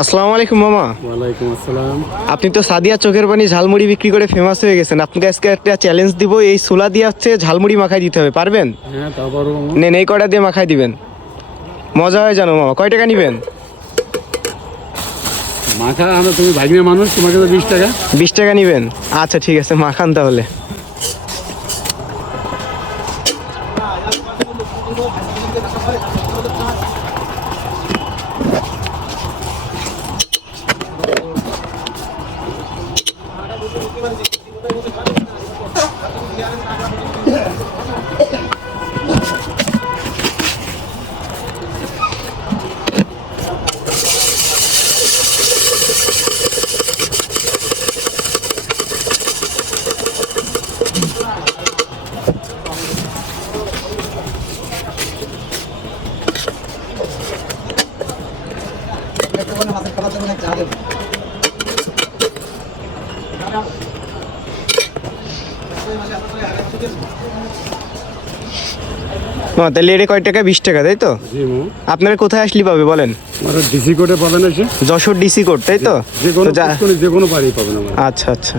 আসসালামু আলাইকুম মামা। ওয়ালাইকুম আসসালাম। আপনি তো সাদিয়া চোখের পানি ঝালমুড়ি বিক্রি করে ফেমাস হয়ে গেছেন। আপনাকে আজকে একটা চ্যালেঞ্জ দিব, এই ছোলা দিয়ে হচ্ছে ঝালমুড়ি মাখাই দিতে হবে, পারবেন? হ্যাঁ, তারপরও নেন, এই কয়টা দিয়ে মাখাই দিবেন, মজা হয় জানো মামা। কয় টাকা নিবেন? মাখা আনো, তুমি ভাগ্নে মানুষ, তোমাকে তো 20 টাকা। 20 টাকা নিবেন? আচ্ছা ঠিক আছে, মাখান তাহলে। তাহলে এটা কয় টাকা? 20 টাকা, তাই তো? জি মো, আপনারা কোথায় আসলি পাবে বলেন? আমার ডিসি কোডে পাবেন এসে। যশোর ডিসি কোড, তাই তো? যে কোনো তো যা, যে কোনো বাড়ি পাবেন আমার। আচ্ছা আচ্ছা।